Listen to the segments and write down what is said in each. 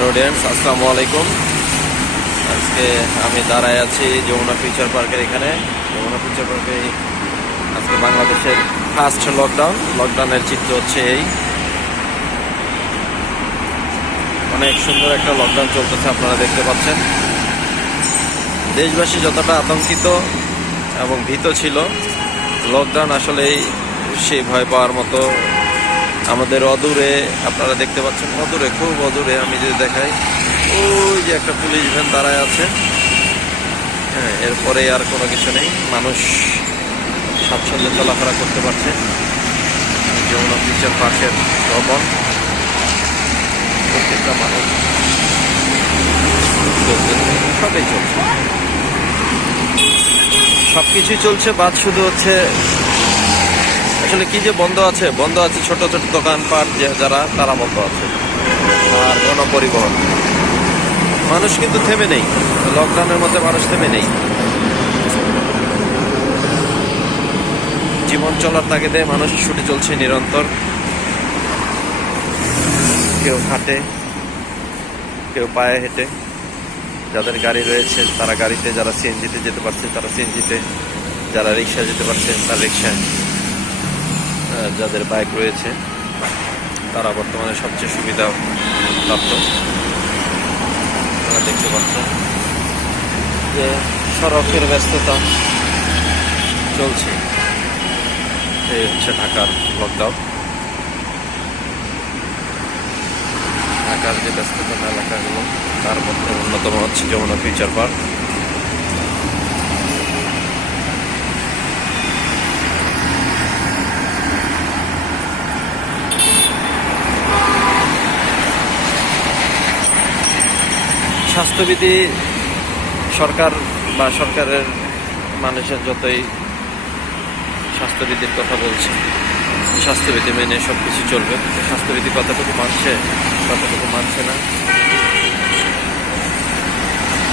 Dear audience, আসসালামু আলাইকুম। আজকে আমি দাঁড়ায় আছি যমুনা ফিউচার পার্কের এখানে। যমুনা ফিউচার পার্কে আজকে বাংলাদেশের ফার্স্ট লকডাউনের চিত্র হচ্ছে এই। অনেক সুন্দর একটা লকডাউন চলতেছে, আপনারা দেখতে পাচ্ছেন। দেশবাসী যতটা আতঙ্কিত এবং ভীত ছিল, লকডাউন আসলেই সেই ভয় পাওয়ার মতো আমাদের অদূরে, আপনারা দেখতে পাচ্ছেন অদূরে, খুব অদূরে আমি যদি দেখাই, ওই যে একটা পুলিশ ভ্যান দাঁড়ায় আছে। হ্যাঁ, এরপরে আর কোনো কিছু নেই, মানুষ স্বাচ্ছন্দ্যে চলাফেরা করতে পারছে। যমুনা ফিউচার পার্কের ভবন, প্রত্যেকটা মানুষ চলছে, সবই চলছে, সবকিছুই চলছে। বাদ শুধু হচ্ছে আসলে কি যে বন্ধ আছে ছোট ছোট দোকানপাট তারা বন্ধ আছে, আর গণপরিবহন। মানুষ কিন্তু থেমে নেই, লকডাউনের মধ্যে মানুষ থেমে নেই। জীবন চলার তাগিদে মানুষ ছুটে চলছে নিরন্তর। কেউ হাঁটে, কেউ পায়ে হেঁটে, যাদের গাড়ি রয়েছে তারা গাড়িতে, যারা সিএনজিতে যেতে পারছে তারা সিএনজিতে, যারা রিক্সা যেতে পারছে তারা রিক্সায়, যাদের বাইক রয়েছে তারা বর্তমানে সবচেয়ে সুবিধা প্রাপ্ত। আপনারা দেখতে পাচ্ছেন যে সড়কের ব্যস্ততা চলছে। এই হচ্ছে ঢাকার লকডাউন, ঢাকার যে ব্যস্ততম এলাকাগুলো তার মধ্যে অন্যতম হচ্ছে যমুনা ফিউচার পার্ক। স্বাস্থ্যবিধি সরকার বা সরকারের মানুষের যতই স্বাস্থ্যবিধির কথা বলছে, স্বাস্থ্যবিধি মেনে সব কিছু চলবে, স্বাস্থ্যবিধি কতটুকু মানছে কতটুকু মানছে না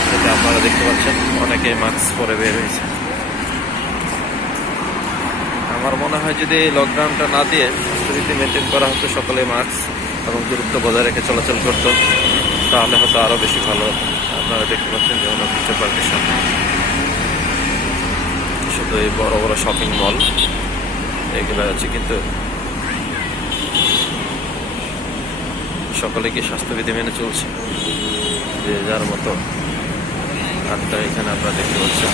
সেটা আপনারা দেখতে পাচ্ছেন। অনেকে মাস্ক পরে বের হয়েছে। আমার মনে হয় যদি এই লকডাউনটা না দিয়ে স্বাস্থ্যবিধি মেনটেন করা হতো, সকলে মাস্ক এবং দূরত্ব বজায় রেখে চলাচল করতো, তাহলে হয়তো আরো বেশি ভালো হতো। আপনারা দেখতে পাচ্ছেন যমুনা ফিউচার পার্কের সামনে শুধু এই বড় বড় শপিং মল এগুলো আছে, কিন্তু সকলে কি স্বাস্থ্যবিধি মেনে চলছে? যে যার মতো আটটা এখানে আপনারা দেখতে পাচ্ছেন।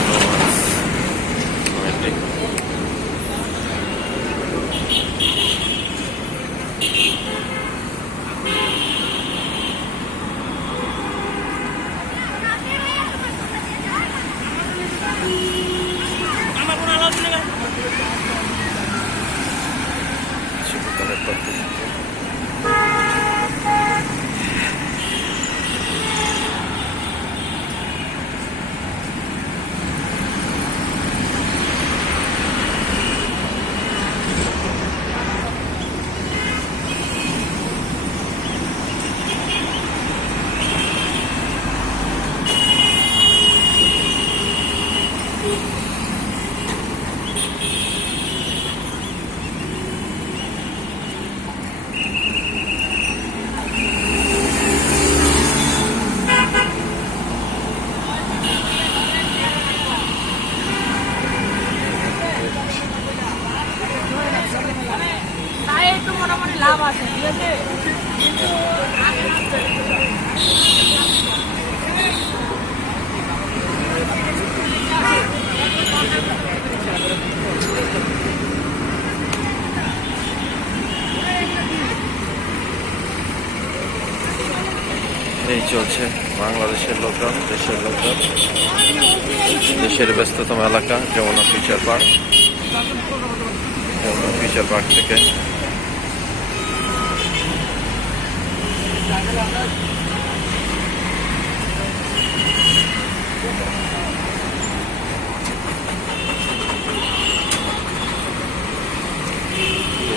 লাভ আছে, ঠিক আছে। এই চলছে বাংলাদেশের লকডাউন, দেশের লকডাউন, দেশের ব্যস্ততম এলাকা Jamuna Future Park. Jamuna Future Park থেকে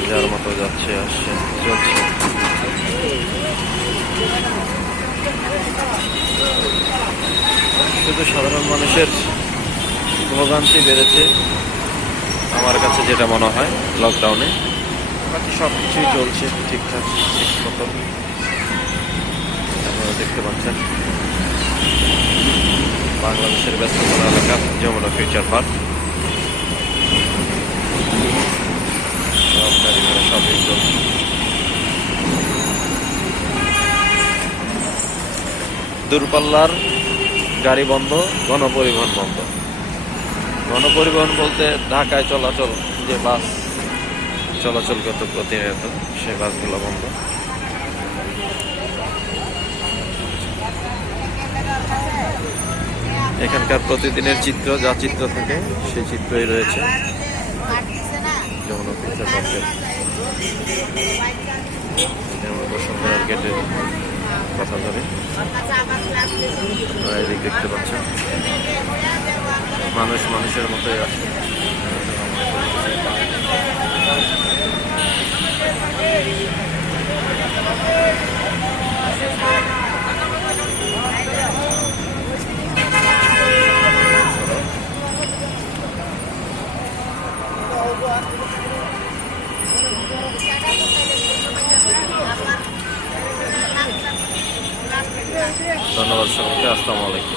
যার মতো যাচ্ছে, আসছে, চলছে। শুধু সাধারণ মানুষের ভোগান্তি বেড়েছে আমার কাছে যেটা মনে হয় লকডাউনে। বাকি সব কিছুই চলছে ঠিকঠাক, ঠিক মতো। এবং আপনারা দেখতে পাচ্ছেন বাংলাদেশের ব্যস্ততম এলাকা যমুনা ফিউচার পার্ক। সব গাড়ি ঘোড়া সবই চলছে। দূরপাল্লার গাড়ি বন্ধ, গণপরিবহন বন্ধ। গণপরিবহন বলতে ঢাকায় চলাচল যে বাস চলাচল করত প্রতিনিয়ত, সেই বাসগুলো বন্ধ। এখানকার প্রতিদিনের চিত্র, যা চিত্র থাকে সেই চিত্রই রয়েছে যমুনা ফিউচার পার্কের বসুন্ধরার গেটের কথা ধরে। আপনারা এদিক দেখতে পাচ্ছেন মানুষ মানুষের মতোই আছে। ধন্যবাদ সবাইকে। আসসালামু আলাইকুম।